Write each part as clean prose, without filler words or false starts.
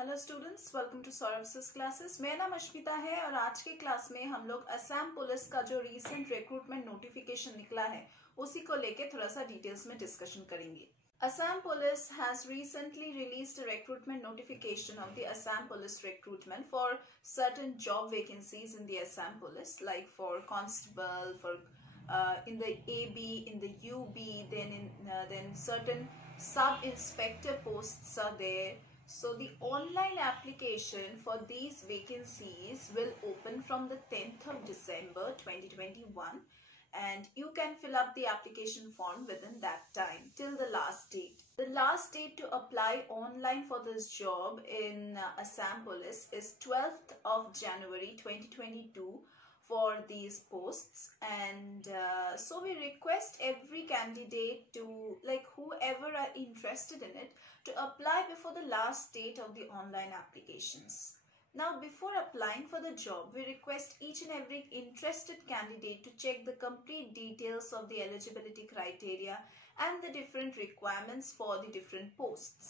Hello students, welcome to Saurabh classes. मेरा नाम अश्मिता है और आज के क्लास में हम लोग असम पुलिस का जो रीसेंट रिक्रूटमेंट नोटिफिकेशन निकला है उसी को लेके थोड़ा सा डिटेल्स में डिस्कशन करेंगे। Assam Police has recently released a recruitment notification of the Assam Police recruitment for certain job vacancies in the Assam Police, like for constable, for in the AB, in the UB, then certain sub-inspector posts are there. So the online application for these vacancies will open from the 10th of December 2021. And you can fill up the application form within that time till the last date. The last date to apply online for this job in Assam Police is 12th of January 2022 for these posts, and so we request every candidate to, like, whoever are interested in it, to apply before the last date of the online applications. Now, before applying for the job, we request each and every interested candidate to check the complete details of the eligibility criteria and the different requirements for the different posts.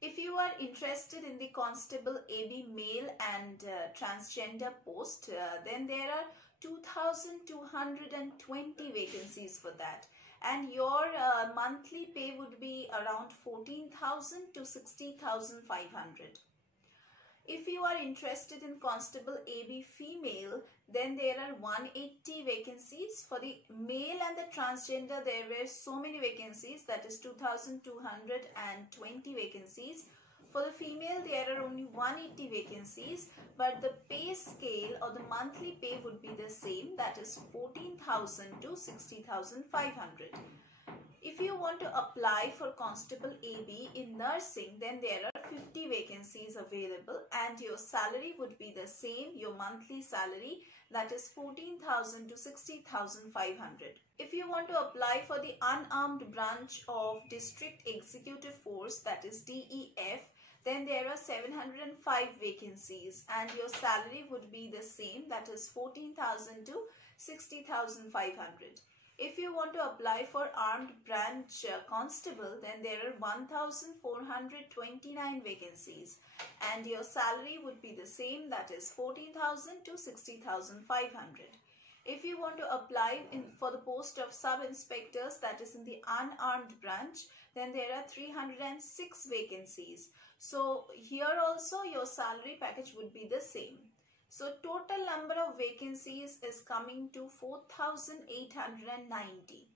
If you are interested in the constable AB male and transgender post, then there are 2,220 vacancies for that, and your monthly pay would be around 14,000 to 60,500. If you are interested in constable AB female, then there are 180 vacancies. For the male and the transgender, there were so many vacancies, that is 2,220 vacancies. For the female, there are only 180 vacancies, but the pay scale or the monthly pay would be the same, that is 14,000 to 60,500. If you want to apply for constable AB in nursing, then there are 50 vacancies available, and your salary would be the same, your monthly salary, that is 14,000 to 60,500. If you want to apply for the unarmed branch of District Executive Force, that is DEF, then there are 705 vacancies, and your salary would be the same, that is 14,000 to 60,500. If you want to apply for armed branch constable, then there are 1,429 vacancies, and your salary would be the same, that is 14,000 to 60,500. If you want to apply for the post of sub-inspectors, that is in the unarmed branch, then there are 306 vacancies. So here also your salary package would be the same. So total number of vacancies is coming to 4,890.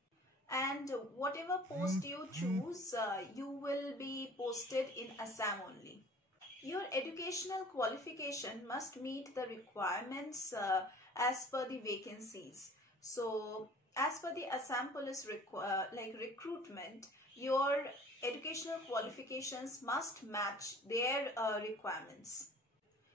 And whatever post you choose, you will be posted in Assam only. Your educational qualification must meet the requirements as per the vacancies. So as per the Assam Police recruitment, your educational qualifications must match their requirements.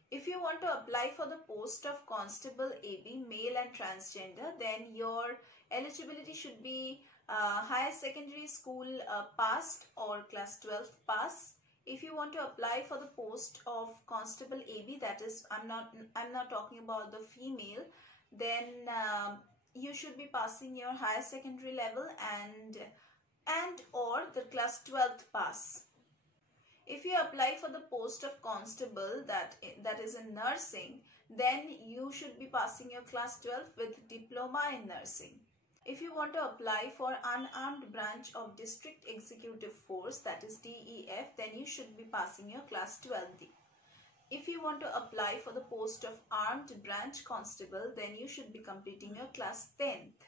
If you want to apply for the post of constable AB male and transgender, then your eligibility should be higher secondary school passed or class 12 pass. If you want to apply for the post of constable AB, that is, I'm not talking about the female, then you should be passing your higher secondary level and or the class 12th pass. If you apply for the post of constable, that is in nursing, then you should be passing your class 12 with diploma in nursing. If you want to apply for unarmed branch of District Executive Force, that is DEF, then you should be passing your class 12. If you want to apply for the post of armed branch constable, then you should be completing your class 10th,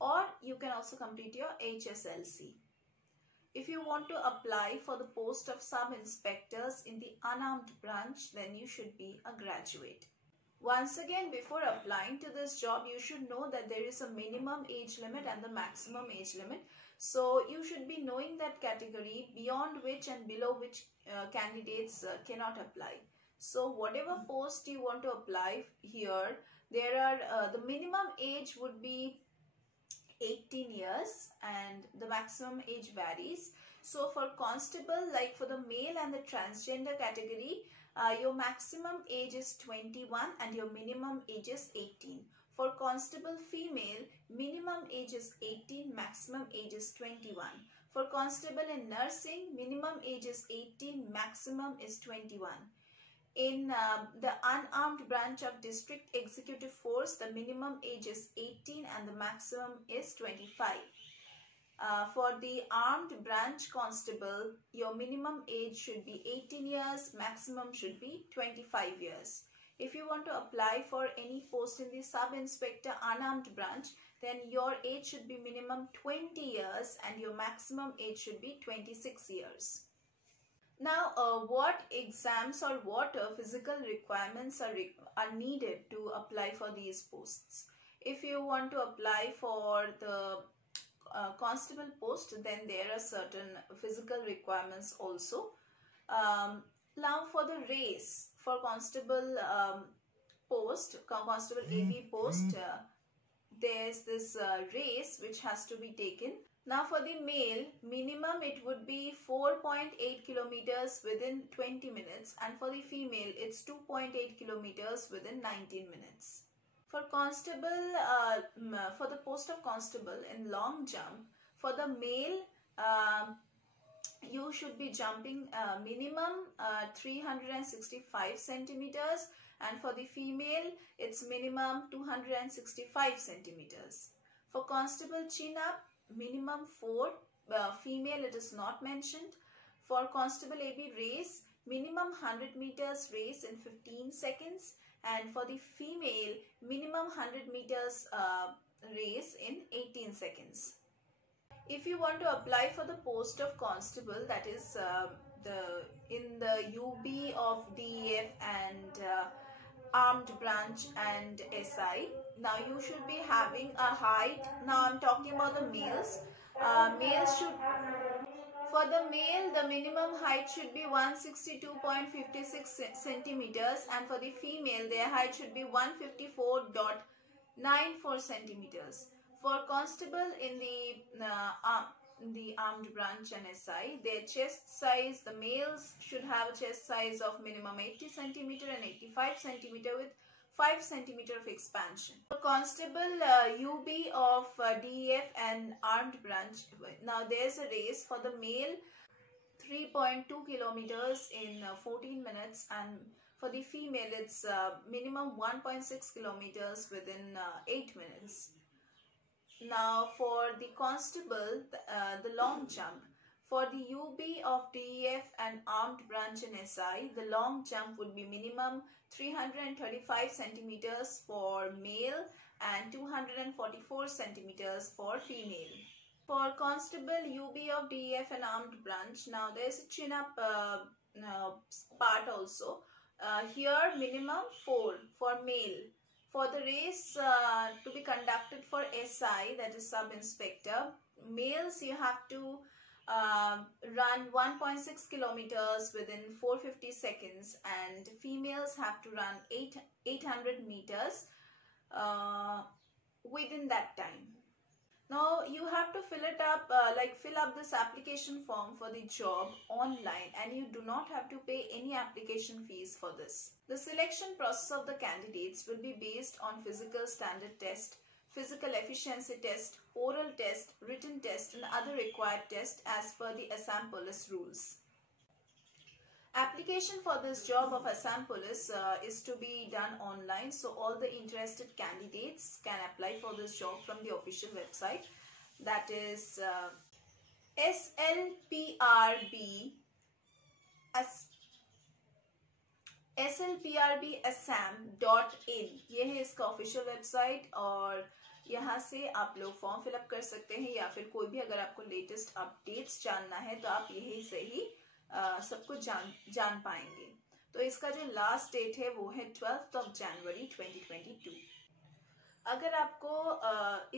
or you can also complete your HSLC. If you want to apply for the post of sub-inspectors in the unarmed branch, then you should be a graduate. Once again, before applying to this job, you should know that there is a minimum age limit and the maximum age limit. So you should be knowing that category, beyond which and below which candidates cannot apply. So whatever post you want to apply here, there are the minimum age would be 18 years and the maximum age varies. So for constable, like for the male and the transgender category, your maximum age is 21 and your minimum age is 18. For constable female, minimum age is 18, maximum age is 21. For constable in nursing, minimum age is 18, maximum is 21. In the unarmed branch of district executive force, the minimum age is 18 and the maximum is 25. For the armed branch constable, your minimum age should be 18 years, maximum should be 25 years. If you want to apply for any post in the sub-inspector unarmed branch, then your age should be minimum 20 years and your maximum age should be 26 years. Now, what exams or what physical requirements are needed to apply for these posts? If you want to apply for the constable post, then there are certain physical requirements also. Now for the race for constable post, constable AB post, there's this race which has to be taken. Now for the male, minimum it would be 4.8 kilometers within 20 minutes, and for the female it's 2.8 kilometers within 19 minutes. For constable, for the post of constable in long jump, for the male, you should be jumping minimum 365 centimeters, and for the female, it's minimum 265 centimeters. For constable chin up, minimum 4, female it is not mentioned. For constable AB race, minimum 100 meters race in 15 seconds. And for the female, minimum 100 meters race in 18 seconds. If you want to apply for the post of constable, that is in the UB of DEF and armed branch and SI, now you should be having a height. Now I'm talking about the males. Males should, for the male, the minimum height should be 162.56 centimeters, and for the female, their height should be 154.94 centimeters. For constable in the armed branch and SI, their chest size, the males should have a chest size of minimum 80 centimeter and 85 centimeter with 5 centimeter of expansion. For constable UB of DEF and armed branch, now there's a race for the male 3.2 kilometers in 14 minutes, and for the female it's minimum 1.6 kilometers within 8 minutes. Now for the constable, the long jump, for the UB of DEF and armed branch in SI, the long jump would be minimum 335 centimeters for male and 244 centimeters for female. For constable UB of DEF and armed branch, now there's a chin up part also. Here minimum 4 for male. For the race to be conducted for SI, that is sub-inspector, males you have to run 1.6 kilometers within 450 seconds, and females have to run 800 meters within that time. Now you have to fill it up, fill up this application form for the job online, and you do not have to pay any application fees for this. The selection process of the candidates will be based on physical standard test, physical efficiency test, oral test, written test and other required tests as per the Assam Police rules. Application for this job of Assam Police is to be done online, so all the interested candidates can apply for this job from the official website, that is slprbassam.in. ये है इसका official website, और यहाँ से आप लोग form fill up कर सकते हैं, या फिर कोई भी अगर आपको लेटेस्ट अपडेट्स जानना है तो आप यहीं से ही सब कुछ जान पाएंगे। तो इसका जो लास्ट डेट है वो है 12 जनवरी 2022। अगर आपको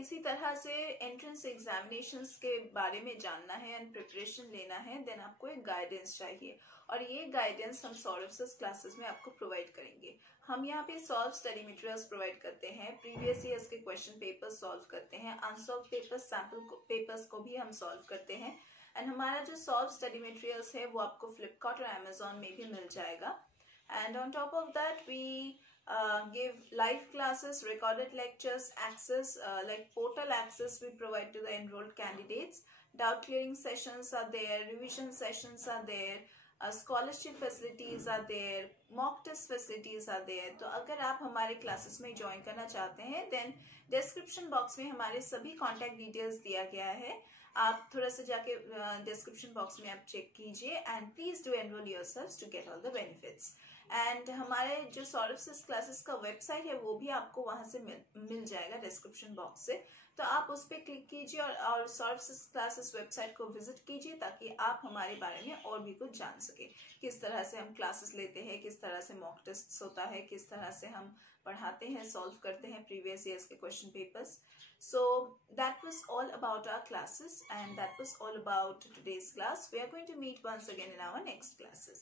इसी तरह से एंट्रेंस एग्जामिनेशंस के बारे में जानना है एंड प्रिपरेशन लेना है, देन आपको एक गाइडेंस चाहिए, और ये गाइडेंस हम सॉल्व्स क्लासेस में आपको प्रोवाइड करेंगे। हम यहाँ पे सॉल्व स्टडी मटेरियल्स प्रोवाइड करते हैं, प्रीवियस ईयर्स के क्वेश्चन पेपर्स सॉल्व करते हैं, अनसॉल्व पेपर्स, सैम्पल पेपर्स को भी हम सॉल्व करते हैं, एंड हमारा जो सॉल्व स्टडी मटेरियल्स है वो आपको फ्लिपकार्ट और अमेजोन में भी मिल जाएगा। And on top of that we give live classes, recorded lectures, access like portal access we provide to the enrolled candidates, doubt clearing sessions are there, revision sessions are there, scholarship facilities are there, mock test facilities are there. तो अगर आप हमारे classes में join करना चाहते हैं then description box में हमारे सभी कॉन्टैक्ट डिटेल्स दिया गया है. आप थोड़ा सा जाके डिस्क्रिप्शन बॉक्स में आप चेक कीजिए and please do enrol yourselves to get all the benefits. And हमारे जो सौरभ सिस क्लासेस का वेबसाइट है वो भी आपको वहां से मिल जाएगा डिस्क्रिप्शन बॉक्स से. तो आप उस पर क्लिक कीजिए और सौरभ सिस क्लासेस वेबसाइट को विजिट कीजिए ताकि आप हमारे बारे में और भी कुछ जान सके. किस तरह से हम क्लासेस लेते हैं, किस तरह से मॉक टेस्ट होता है, किस तरह से हम पढ़ाते हैं, सॉल्व करते हैं प्रीवियस ईयर्स के question papers. So that was all about our classes and that was all about today's class. We are going to meet once again in our next classes.